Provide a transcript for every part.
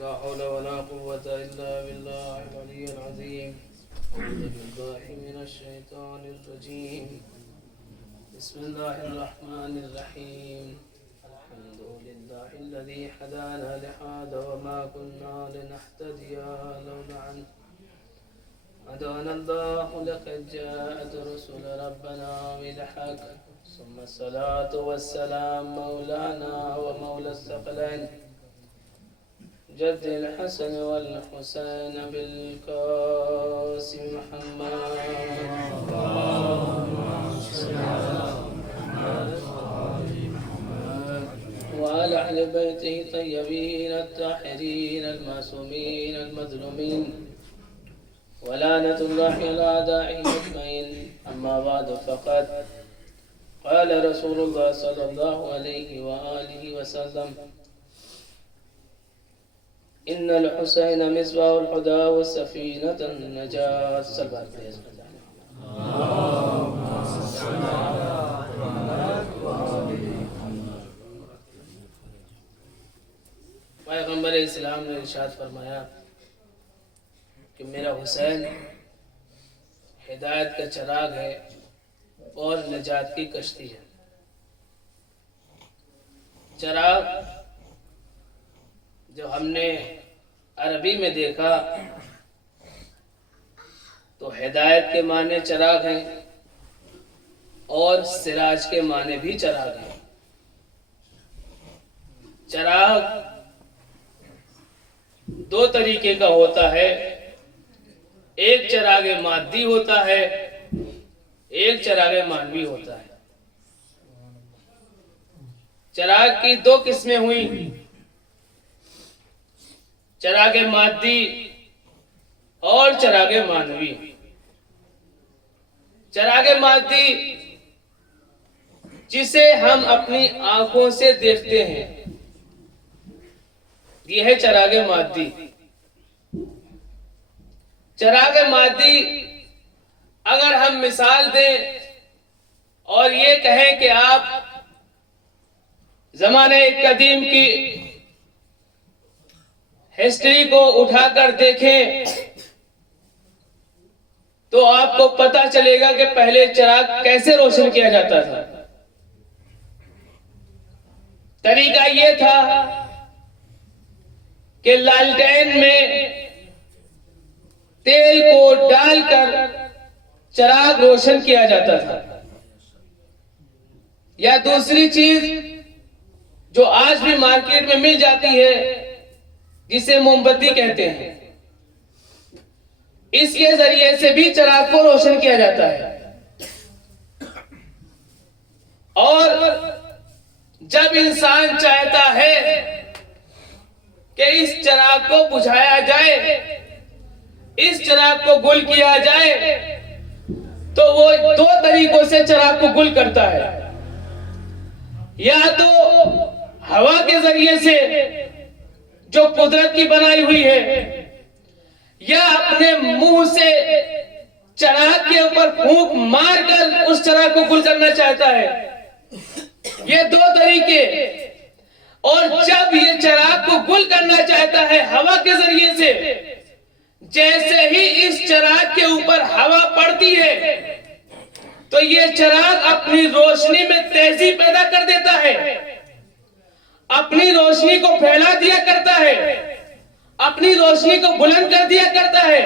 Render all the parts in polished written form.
لا حول ولا قوة إلا بالله العلي العظيم. أعوذ بالله من الشيطان الرجيم. بسم الله الرحمن الرحيم. الحمد لله الذي هدانا لهذا وما كنا لنهتدي لولا أن هدانا الله. لقد جاءت رسل ربنا بالحق ثم الصلاة والسلام مولانا ومولى الثقلين جد الحسن والحسين بالقاسم محمد وعلى أهل بيته الطيبين الطاهرين المعصومين المظلومين ولعنة الله على أعدائهم أجمعين. أما بعد فقد قال رسول الله صلى الله عليه وآله وسلم إن الحسين مصباح الهدى والسفينة النجاة. صلوات پیغمبر اسلام نے ارشاد فرمایا کہ میرا حسین ہدایت کا چراغ ہے اور نجات کی کشتی ہے. چراغ جو ہم نے عربی میں دیکھا تو ہدایت کے معنی چراغ ہیں اور سراج کے معنی بھی چراغ ہیں. چراغ دو طریقے کا ہوتا ہے. ایک چراغ مادی ہوتا ہے, ایک چراغ مانوی ہوتا ہے. چراغ کی دو قسمیں ہوئیں, چراغ مادی اور چراغ مانوی. چراغ مادی جسے ہم اپنی آنکھوں سے دیکھتے ہیں, یہ ہے چراغ مادی. چراغ مادی اگر ہم مثال دیں اور یہ کہیں کہ آپ زمانے قدیم کی ہسٹری کو اٹھا کر دیکھیں تو آپ کو پتا چلے گا کہ پہلے چراغ کیسے روشن کیا جاتا تھا. طریقہ یہ تھا کہ لالٹین میں تیل کو ڈال کر چراغ روشن کیا جاتا تھا. یا دوسری چیز جو آج بھی مارکیٹ میں مل جاتی ہے جسے موم بتی کہتے ہیں, اس کے ذریعے سے بھی چراغ کو روشن کیا جاتا ہے. اور جب انسان چاہتا ہے کہ اس چراغ کو بجھایا جائے, اس چراغ کو گل کیا جائے, تو وہ دو طریقوں سے چراغ کو گل کرتا ہے. یا تو ہوا کے ذریعے سے جو قدرت کی بنائی ہوئی ہے, یا اپنے منہ سے چراغ کے اوپر پھونک مار کر اس چراغ کو گل کرنا چاہتا ہے. یہ دو طریقے. اور جب یہ چراغ کو گل کرنا چاہتا ہے ہوا کے ذریعے سے, جیسے ہی اس چراغ کے اوپر ہوا پڑتی ہے تو یہ چراغ اپنی روشنی میں تیزی پیدا کر دیتا ہے, اپنی روشنی کو پھیلا دیا کرتا ہے, اپنی روشنی کو بلند کر دیا کرتا ہے.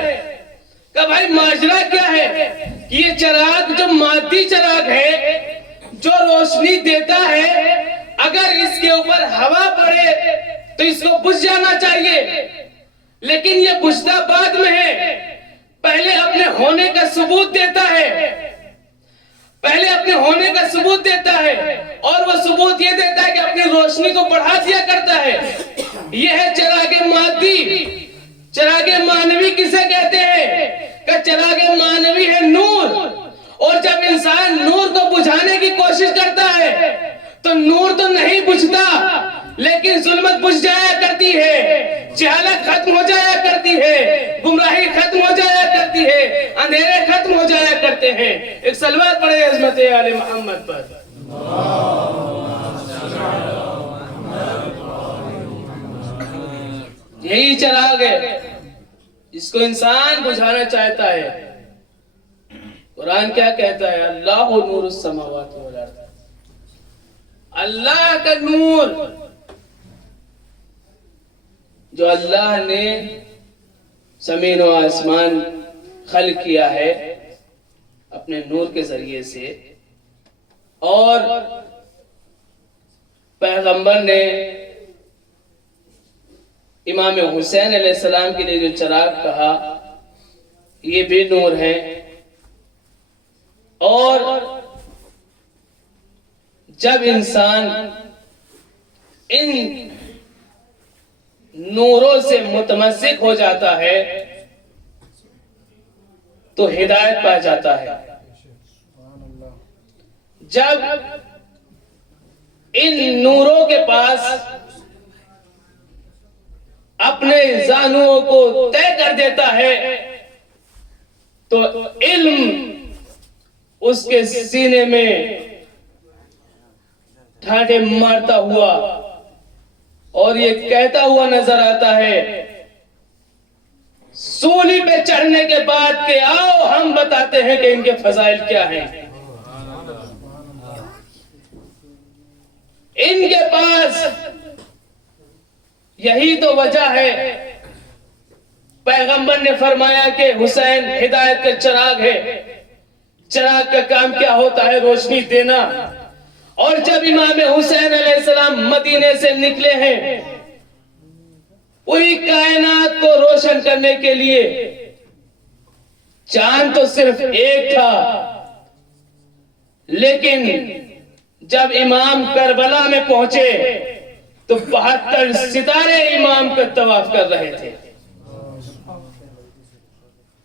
کہ بھائی ماجرا کیا ہے کہ یہ چراغ جو مادی چراغ ہے جو روشنی دیتا ہے, اگر اس کے اوپر ہوا پڑے تو اس کو بجھ جانا چاہیے, لیکن یہ بجھتا بعد میں ہے. پہلے اپنے ہونے کا ثبوت دیتا ہے, پہلے اپنے ہونے کا ثبوت دیتا ہے, اور وہ ثبوت یہ دیتا ہے کہ اپنی روشنی کو بڑھا دیا کرتا ہے. یہ ہے چراغ مادی. چراغ مانوی کسے کہتے ہیں کہ چراغ مانوی ہے نور. اور جب انسان نور کو بجھانے کی کوشش کرتا ہے تو نور تو نہیں بجھتا, لیکن ظلمت بجھ جایا کرتی ہے, جہالت ختم ہو جایا کرتی ہے, گمراہی ختم ہو جایا کرتی ہے, اندھیرے ختم ہو جایا کرتے ہیں. ایک صلوات پڑھے عظمت آل محمد پر. یہی چراغ ہے جس کو انسان بجھانا چاہتا ہے. قرآن کیا کہتا ہے؟ اللہ نور السماوات والارض. اللہ کا نور جو اللہ نے زمین و آسمان خلق کیا ہے اپنے نور کے ذریعے سے، اور پیغمبر نے امام حسین علیہ السلام کے لیے جو چراغ کہا یہ بھی نور ہے. اور جب انسان ان نوروں سے متمسک ہو جاتا ہے تو ہدایت پا جاتا ہے. جب ان نوروں کے پاس اپنے زانوں کو طے کر دیتا ہے تو علم اس کے سینے میں ٹھاٹھے مارتا ہوا اور یہ کہتا ہوا نظر آتا ہے سولی پہ چڑھنے کے بعد کہ آؤ ہم بتاتے ہیں کہ ان کے فضائل کیا ہیں. ان کے پاس یہی تو وجہ ہے. پیغمبر نے فرمایا کہ حسین ہدایت کا چراغ ہے. چراغ کا کام کیا ہوتا ہے؟ روشنی دینا. اور جب امام حسین علیہ السلام مدینے سے نکلے ہیں پوری کائنات کو روشن کرنے کے لیے، چاند تو صرف ایک تھا، لیکن جب امام کربلا میں پہنچے تو 72 ستارے امام کا طواف کر رہے تھے.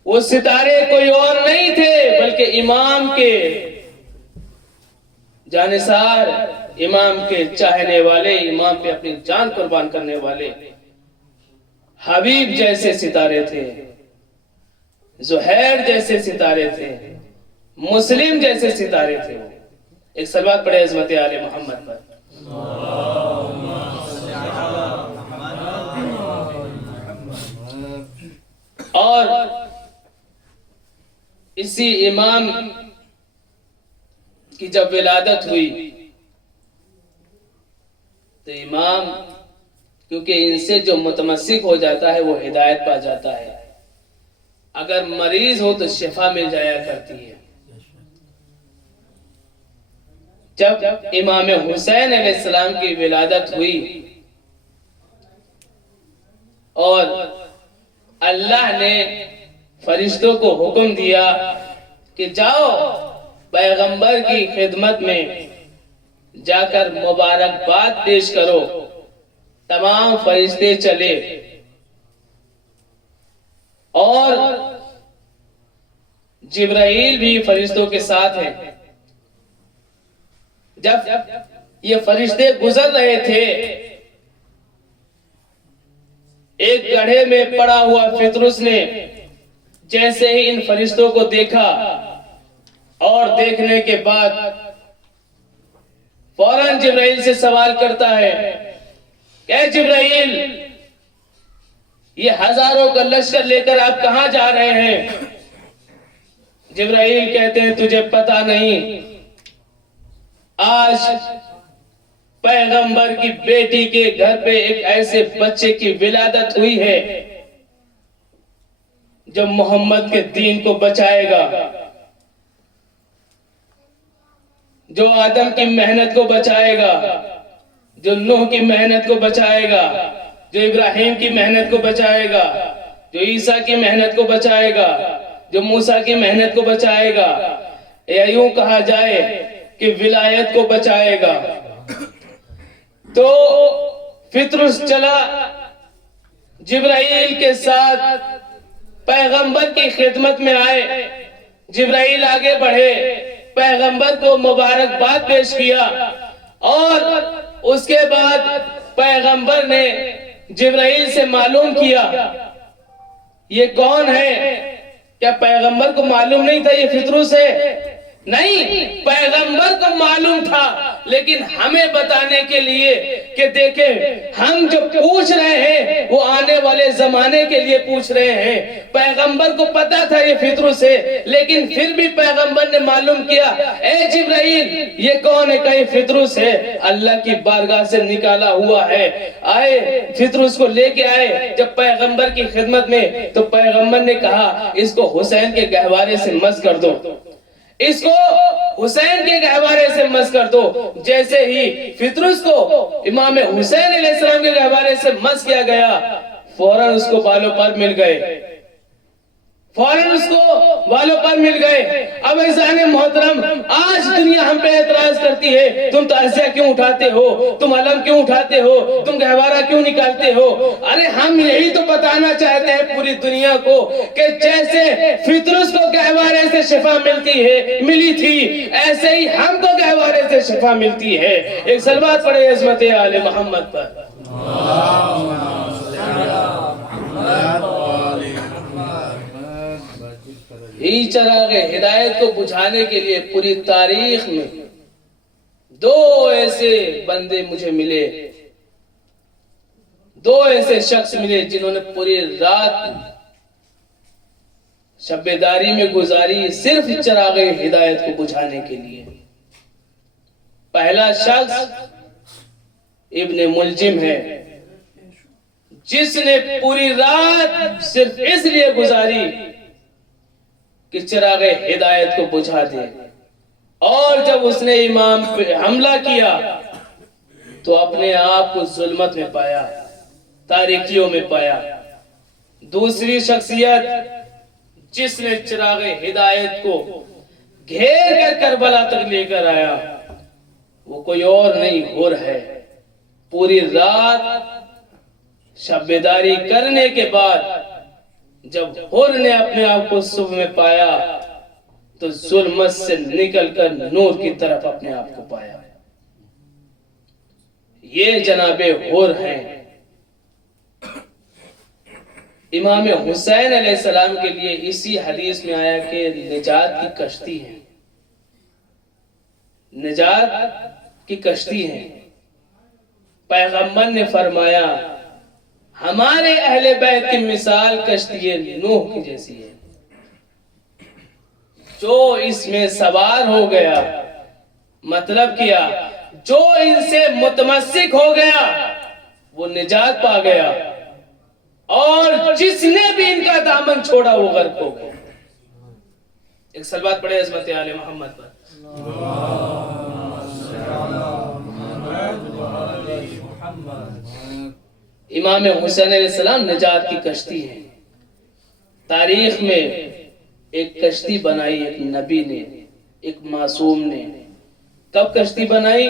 وہ ستارے کوئی اور نہیں تھے بلکہ امام کے جانثار، امام کے چاہنے والے، امام پہ اپنی جان قربان کرنے والے حبیب جیسے ستارے تھے، زہیر جیسے ستارے تھے، مسلم جیسے ستارے تھے. ایک صلوات پڑھے عظمت آل محمد پر. اور اسی امام کی جب ولادت ہوئی تو امام کیونکہ ان سے جو متمسک ہو جاتا ہے وہ ہدایت پا جاتا ہے. اگر مریض ہو تو شفا مل جایا کرتی ہے. جب امام حسین علیہ السلام کی ولادت ہوئی اور اللہ نے فرشتوں کو حکم دیا کہ جاؤ پیغمبر کی خدمت میں جا کر مبارکباد پیش کرو، تمام فرشتے چلے اور جبرائیل بھی فرشتوں کے ساتھ ہیں. جب یہ فرشتے گزر رہے تھے ایک گڑھے میں پڑا ہوا فطرس نے جیسے ہی ان فرشتوں کو دیکھا اور دیکھنے کے بعد فوراً جبرائیل سے سوال کرتا ہے کہ جبرائیل یہ ہزاروں کا لشکر لے کر آپ کہاں جا رہے ہیں؟ جبرائیل کہتے ہیں تجھے پتا نہیں، آج پیغمبر کی بیٹی کے گھر پہ ایک ایسے بچے کی ولادت ہوئی ہے جو محمد کے دین کو بچائے گا، جو آدم کی محنت کو بچائے گا، جو نوح کی محنت کو بچائے گا، جو ابراہیم کی محنت کو بچائے گا، جو عیسیٰ کی محنت کو بچائے گا، جو موسیٰ کی محنت کو بچائے گا، یا یوں کہا جائے کہ ولایت کو بچائے گا. تو فطرس چلا جبرائیل کے ساتھ پیغمبر کی خدمت میں آئے. جبرائیل آگے بڑھے، پیغمبر کو مبارکباد پیش کیا اور اس کے بعد پیغمبر نے جبرائیل سے معلوم کیا یہ کون ہے. کیا پیغمبر کو معلوم نہیں تھا یہ فطرس ہے؟ نہیں، پیغمبر کو معلوم تھا لیکن ہمیں بتانے کے لیے کہ دیکھیں ہم جو پوچھ رہے ہیں وہ آنے والے زمانے کے لیے پوچھ رہے ہیں. پیغمبر کو پتا تھا یہ فطرس ہے، لیکن پھر بھی پیغمبر نے معلوم کیا اے جبرائیل یہ کون ہے؟ کہ فطرس ہے، اللہ کی بارگاہ سے نکالا ہوا ہے. آئے فطرس کو لے کے آئے جب پیغمبر کی خدمت میں، تو پیغمبر نے کہا اس کو حسین کے گہوارے سے مس کر دو، اس کو حسین کے گہوارے سے مس کر دو. جیسے ہی فطرس کو امام حسین علیہ السلام کے گہوارے سے مس کیا گیا، فوراً اس کو بالوں پر مل گئے، فوراً اس کو بالوں پر مل گئے. اب عزیزان محترم، آج دنیا ہم پہ اعتراض کرتی ہے تم تعزیہ کیوں اٹھاتے ہو، تم علم کیوں اٹھاتے ہو، تم گہوارہ کیوں نکالتے ہو. ارے ہم یہی تو بتانا چاہتے ہیں پوری دنیا کو کہ جیسے فطرس کو گہوارے سے شفا ملی تھی، ایسے ہی ہم کو گہوارے سے شفا ملتی ہے. ایک صلوات پڑھے عظمت آل محمد پر. ہی چراغ ہدایت کو بجھانے کے لیے پوری تاریخ میں دو ایسے بندے مجھے ملے، دو ایسے شخص ملے جنہوں نے پوری رات شب بیداری میں گزاری صرف چراغ ہدایت کو بجھانے کے لیے. پہلا شخص ابن ملجم ہے، جس نے پوری رات صرف اس لیے گزاری کہ چراغ ہدایت کو بجھا دے. اور جب اس نے امام پہ حملہ کیا تو اپنے آپ کو ظلمت میں پایا، تاریکیوں میں پایا. دوسری شخصیت جس نے چراغ ہدایت کو گھیر کر کربلا تک لے کر آیا، وہ کوئی اور نہیں حر ہے. پوری رات شب بیداری کرنے کے بعد جب حر نے اپنے آپ کو صبح میں پایا تو ظلمت سے نکل کر نور کی طرف اپنے آپ کو پایا. یہ جناب حر ہیں. امام حسین علیہ السلام کے لیے اسی حدیث میں آیا کہ نجات کی کشتی ہے، نجات کی کشتی ہے. پیغمبر نے فرمایا ہمارے اہل بیت کی مثال کشتی نوح کی جیسی ہے. جو اس میں سوار ہو گیا، مطلب کیا جو ان سے متمسک ہو گیا وہ نجات پا گیا، اور جس نے بھی ان کا دامن چھوڑا وہ غرق ہو گیا. ایک صلوات پڑھے عظمت آل محمد پر. امام حسین علیہ السلام نجات کی کشتی ہے. تاریخ میں ایک کشتی بنائی ایک نبی نے، ایک معصوم نے. کب کشتی بنائی؟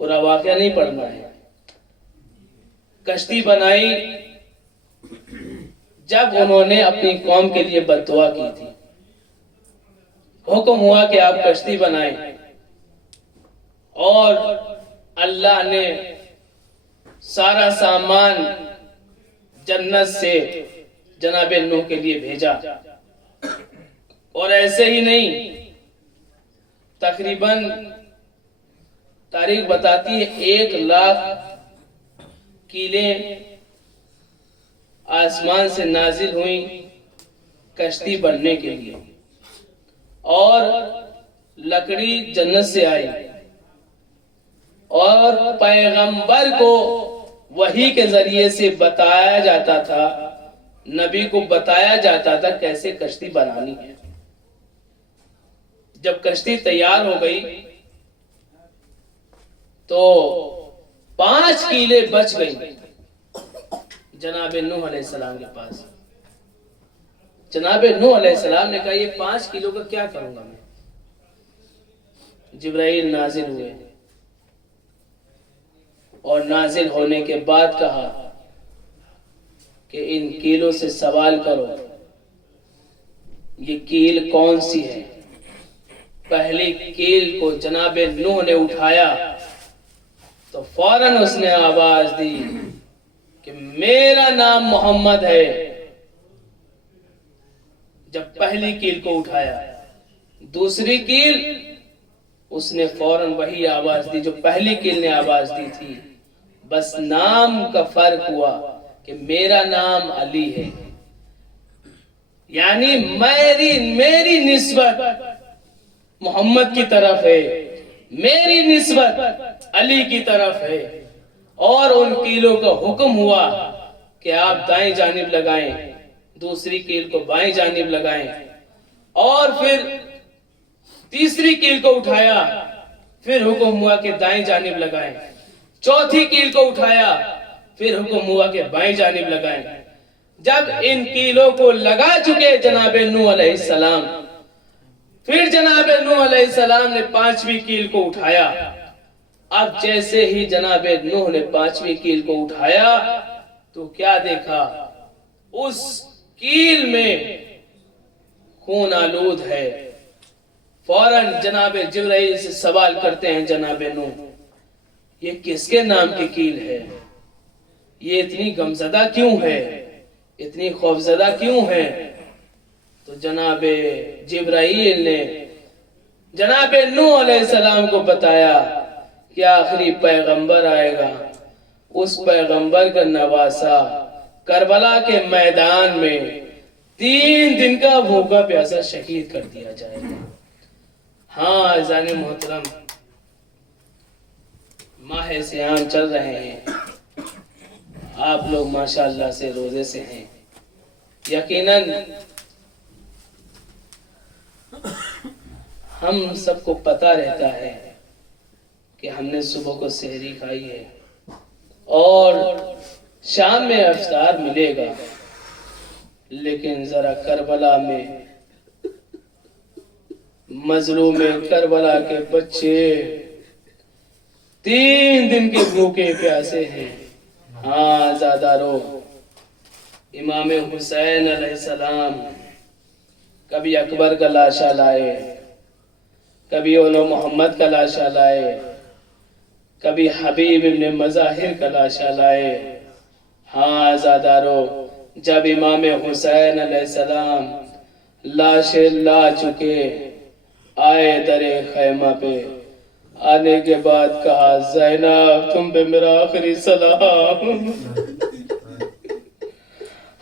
پورا واقعہ نہیں پڑھنا ہے. کشتی بنائی جب انہوں نے اپنی قوم کے لیے بد دعا کی تھی. حکم ہوا کہ آپ کشتی بنائیں، اور اللہ نے سارا سامان جنت سے جناب نوح کے لیے بھیجا. اور ایسے ہی نہیں، تقریباً تاریخ بتاتی ہے 1,00,000 کیلیں آسمان سے نازل ہوئیں کشتی بننے کے لیے، اور لکڑی جنت سے آئی، اور پیغمبر کو وحی کے ذریعے سے بتایا جاتا تھا، نبی کو بتایا جاتا تھا کیسے کشتی بنانی ہے. جب کشتی تیار ہو گئی تو 5 کیلیں بچ گئی جناب نوح علیہ السلام کے پاس. جناب نوح علیہ السلام نے کہا یہ 5 کلو کا کیا کروں گا میں؟ جبرائیل نازل ہوئے، اور نازل ہونے کے بعد کہا کہ ان کیلوں سے سوال کرو یہ کیل کون سی ہے. پہلی کیل کو جناب نوح نے اٹھایا تو فوراً اس نے آواز دی کہ میرا نام محمد ہے. جب پہلی کیل کو اٹھایا، دوسری کیل اس نے فوراً وہی آواز دی جو پہلی کیل نے آواز دی تھی، بس نام کا فرق ہوا کہ میرا نام علی ہے، یعنی میری نسبت محمد کی طرف ہے، میری نسبت علی کی طرف ہے۔ اور ان کیلوں کا حکم ہوا کہ آپ دائیں جانب لگائیں، دوسری کیل کو بائیں جانب لگائیں، اور پھر تیسری کیل کو اٹھایا، پھر حکم ہوا کہ دائیں جانب لگائیں، چوتھی کیل کو اٹھایا، پھر حکم ہوا کہ بائیں جانب لگائیں۔ جب ان کیلوں کو لگا چکے جناب نوح علیہ السلام، پھر جناب نوح علیہ السلام نے پانچویں کیل کو اٹھایا۔ اب جیسے ہی جناب نوح نے پانچویں کیل کو اٹھایا تو کیا دیکھا؟ اس کیل میں خون آلود ہے۔ فوراً جناب جبرائیل سے سوال کرتے ہیں جناب نوح، یہ کس کے نام کی کیل ہے؟ یہ اتنی غمزدہ کیوں ہے؟ اتنی خوفزدہ کیوں ہے؟ تو جناب جبرائیل نے جناب نوح علیہ السلام کو بتایا کہ آخری پیغمبر آئے گا، اس پیغمبر کا نواسا کربلا کے میدان میں 3 دن کا بھوکا پیاسا شہید کر دیا جائے گا۔ ہاں عزیزان محترم، ماہ سیام چل رہے ہیں، آپ لوگ ماشاءاللہ سے روزے سے ہیں۔ یقیناً ہم سب کو پتا رہتا ہے کہ ہم نے صبح کو سحری کھائی ہے اور شام میں افطار ملے گا، لیکن ذرا کربلا میں مظلوم کربلا کے بچے 3 دن کے بھوکے پیاسے ہیں۔ ہاں زادارو، امام حسین علیہ السلام کبھی اکبر کا لاشا لائے، کبھی اولو محمد کا لاشا لائے، کبھی حبیب ابن مظاہر کا لاشا لائے۔ ہاں زادارو، جب امام حسین علیہ السلام لاشیں لا چکے، آئے در خیمہ پہ، آنے کے بعد کہا زینب تم پہ میرا آخری سلام۔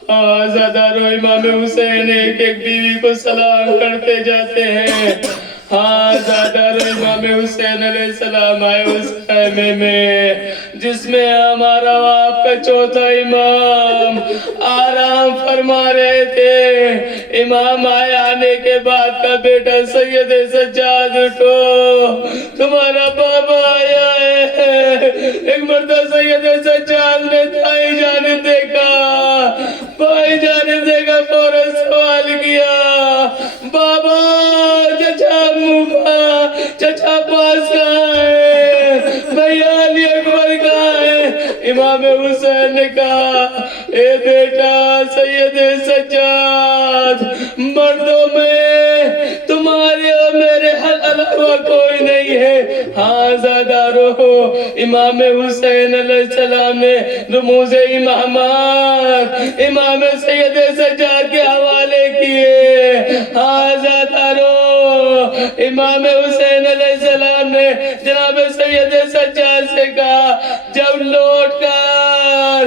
ہاں زادارو، امام حسین ایک ایک بیوی کو سلام کرتے جاتے ہیں۔ ہاں زادارو، امام حسین علیہ السلام آئے اس خیمے میں جس میں ہمارا آپ کا چوتھا امام آرام فرما رہے تھے۔ امام آئے، آنے کے بعد کا بیٹا سید سجاد اٹھو، تمہارا بابا آیا ہے۔ ایک مرتبہ سید سجاد نے دائیں جانب دیکھا، بائیں جانب دیکھا، فوراً سوال کیا، بابا چچا موکا، چچا پاس کہاں ہے؟ بھیا علی اکبر کہاں ہے؟ امام حسین نے کہا اے بیٹا سید سجاد، مردوں میں تمہارے اور میرے علاوہ کوئی نہیں ہے۔ ہاں زادارو، امام حسین علیہ السلام نے رموز امامات امام سید سجاد کے حوالے کیے۔ ہاں زادارو، امام حسین علیہ السلام نے جناب سید سجاد سے کہا جب لوٹ کر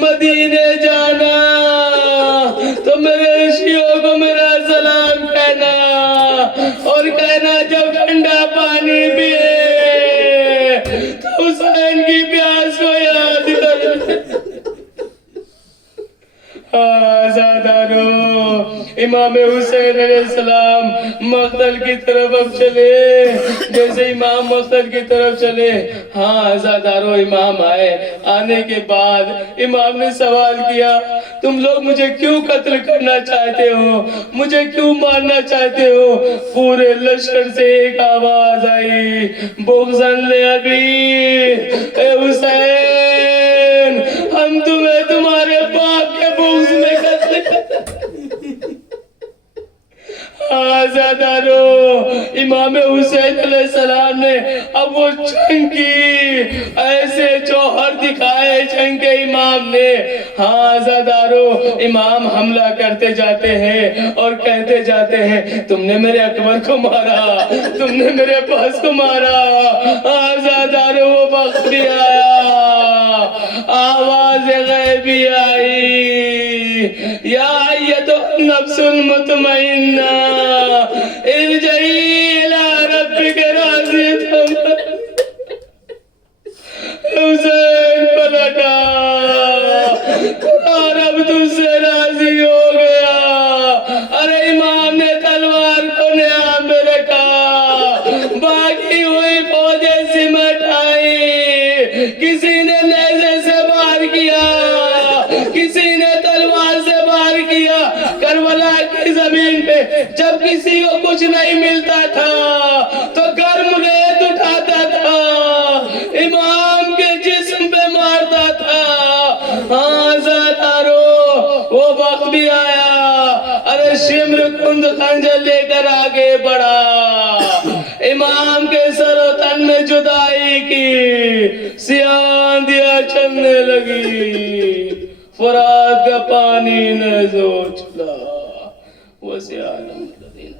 مدینے جانا تو میرے شیعوں کو میرا سلام کہنا، اور کہنا جب ٹھنڈا پانی پیے تو حسین کی پیاس کو یاد کر۔ زادارو، امام حسین علیہ السلام مقتل کی طرف اب چلے۔ جیسے امام مقتل کی طرف چلے، ہاں زادارو، امام آئے، آنے کے بعد امام نے سوال کیا تم لوگ مجھے کیوں قتل کرنا چاہتے ہو، مجھے کیوں مارنا چاہتے ہو؟ پورے لشکر سے ایک آواز آئی، بغضن لے ابی، اے حسین ہم تمہیں تمہارے باپ کے بغض میں قتل کرتے۔ زادارو، امام حسین علیہ السلام نے اب اب وہ جنگ کی ایسے جوہر دکھائے جنگ کے امام نے. ہاں عزادارو، امام حملہ کرتے جاتے ہیں اور کہتے جاتے ہیں تم نے میرے اکبر کو مارا، تم نے میرے عباس کو مارا. عزادارو وہ وقت بھی آیا، آواز غیبی آئی، یا ایتھا النفس المطمئنہ ارجعی الی ربک راضیۃ. حسین پلٹا، اور اب تجھ سے راضی ہو گیا. ارے امام نے تلوار کو نیام میں رکھا، باقی ہوئی فوجیں سمٹ آئی. کسی نے نیزے سے وار کیا، کسی نے تلوار سے وار کیا. کربلا کی زمین پہ جب کسی کو کچھ نہیں ملتا تھا تو گرم ریت اٹھاتا تھا، امام کے جسم پہ مارتا تھا. ہاں زادارو وہ وقت بھی آیا. ارے شمر کند خنجر لے کر آگے بڑھا، امام کے سر و تن میں جدائی کی سیاہ آندھیاں چلنے لگی. فرات کا پانی نہ زو چلا وسع عالم الذین